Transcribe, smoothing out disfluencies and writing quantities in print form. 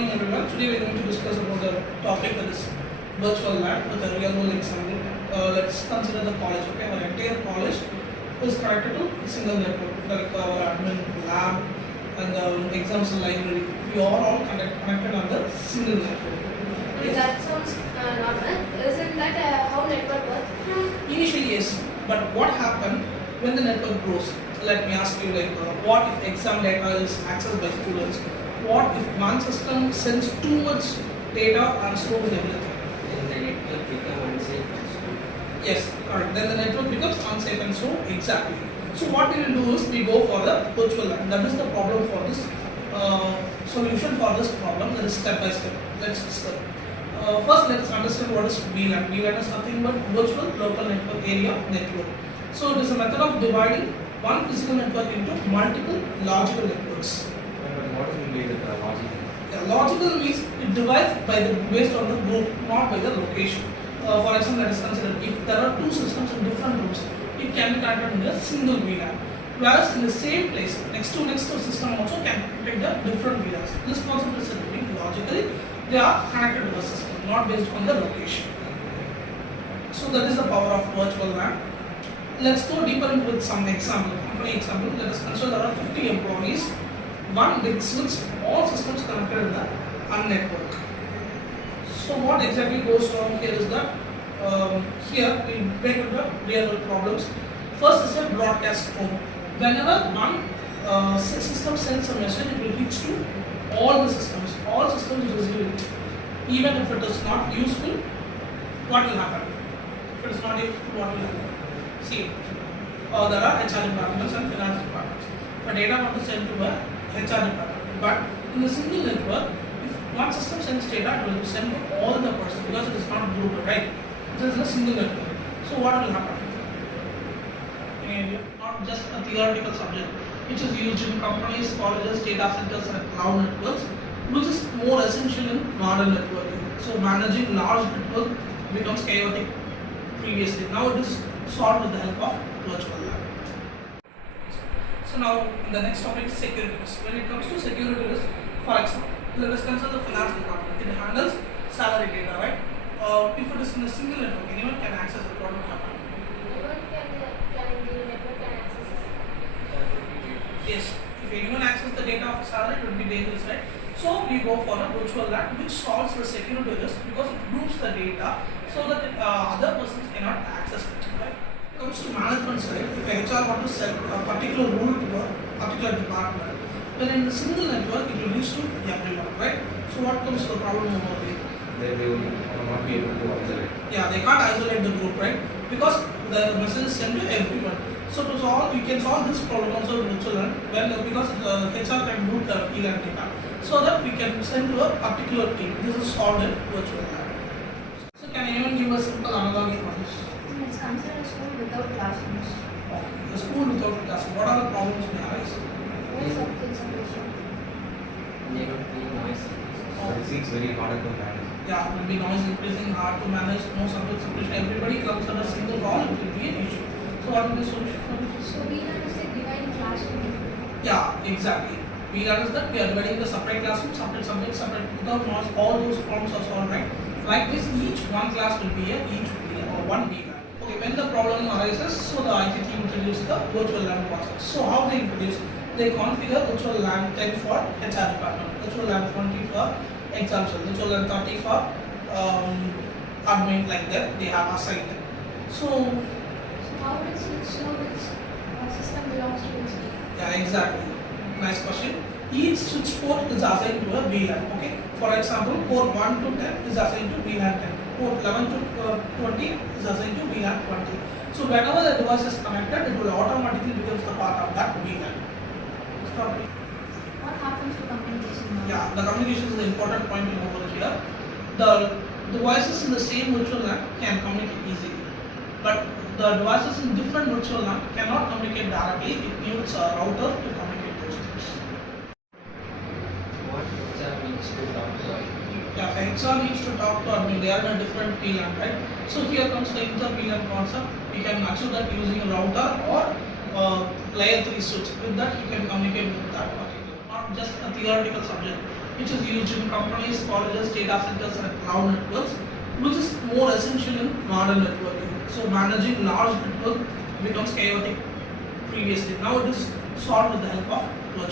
morning everyone. Today we are going to discuss about the topic that is virtual LAN with a real world example. Let's consider the college. Okay, our entire college is connected to a single network, like our admin lab and the exams library. We are all connected on the single network. Yes. That sounds normal. Isn't that how network works? Initially yes, but what happened when the network grows? Let me ask you, like, what if exam data is accessed by students? What if one system sends too much data and slows everything? Then the network becomes unsafe and slow. Yes, correct. Then the network becomes unsafe and slow. Exactly. So what we will do is we go for the virtual LAN. That is the problem for this solution for this problem. That is step by step. Let's discuss. First, let's understand what is VLAN. VLAN is nothing but virtual local network area network. So it is a method of dividing one physical network into multiple logical networks. But what is the mean with the logic? Yeah, logical means it divides based on the group, not by the location. For example, let us consider if there are two systems in different rooms, it can be connected in a single VLAN. Whereas in the same place, next to system also can take the different VLANs. This concept is said to be logically they are connected to the system, not based on the location. So that is the power of virtual LAN. Let's go deeper into with some example, company example. Let us consider there are 50 employees, one big switch, all systems connected in the network. So what exactly goes wrong here is that here we break into real world problems. First is a broadcast home. Whenever one system sends a message, it will reach to all the systems. All systems receive it. Even if it is not useful, what will happen? If it is not useful, what will happen? See, there are HR departments and finance departments. For data want to send to a HR department, but in the single network, if one system sends data, it will send to all the persons because it is not grouped, right? It is a single network. So what will happen? Not just a theoretical subject, which is used in companies, colleges, data centers, and cloud networks, which is more essential in modern networking. So managing large network becomes chaotic previously. Now it is solved with the help of virtual LAN. So now the next topic is security risk. When it comes to security risk, for example, let us consider the finance department. It handles salary data, right? If it is in a single network, anyone can access it. What will happen? Anyone can the network can access it. Yes, if anyone access the data of salary, it would be dangerous, right? So we go for a virtual LAN which solves the security risk because it groups the data so that other persons cannot access it. Right? When it comes to management side, if HR want to set a particular rule to a particular department, then in the single network it will reach to everyone, right? So what comes to the problem over here? They will not be able to isolate. Yeah, they can't isolate the group, right? Because the message is sent to everyone. So to solve, we can solve this problem also with virtual LAN because HR can group the VLAN data so that we can send to a particular team. This is solved in virtual LAN. So can anyone give a simple analogy for this? It's considered a school without classrooms. The school without a classroom. What are the problems we arise? No concentration. They don't be noisy. So it seems very harder to manage. Yeah, it will be noise increasing, hard to manage, no subject separation. Everybody comes under a single hall, it will be an issue. So what is the solution for this? So VLAN is like dividing classroom. Yeah, exactly. VLAN is that we are dividing the separate classroom, separate subject, separate without noise. All those problems are solved, right? Like this, each one class will be each VLAN or one VLAN. Okay, when the problem arises, so the IT team introduce the virtual LAN process. So how they introduce? They configure virtual LAN 10 for HR department, virtual LAN 20 for exam cell, virtual LAN 30 for admin, like that they have assigned. So How does it know which system belongs to which? yeah, exactly. Nice question. Each switch port is assigned to a VLAN. Okay. For example, port 1 to 10 is assigned to VLAN 10. Port 11 to 20 is assigned to VLAN 20. So whenever the device is connected, it will automatically becomes the part of that VLAN. Stop it. What happens to communication now? Yeah, the communication is the important point over here. The devices in the same virtual LAN can communicate easily, but the devices in different virtual LAN cannot communicate directly. It needs a router to communicate those things. What HR needs to talk to us? Yeah, if HR needs to talk to admin, they are in a different VLAN, right? So here comes the inter-VLAN concept. We can achieve that using a router or layer 3 switch. With that, you can communicate with that particular, not just a theoretical subject. which is used in companies, colleges, data centers, and cloud networks, which is more essential in modern networking. So managing large network becomes chaotic previously. Now it is solved with the help of virtualization.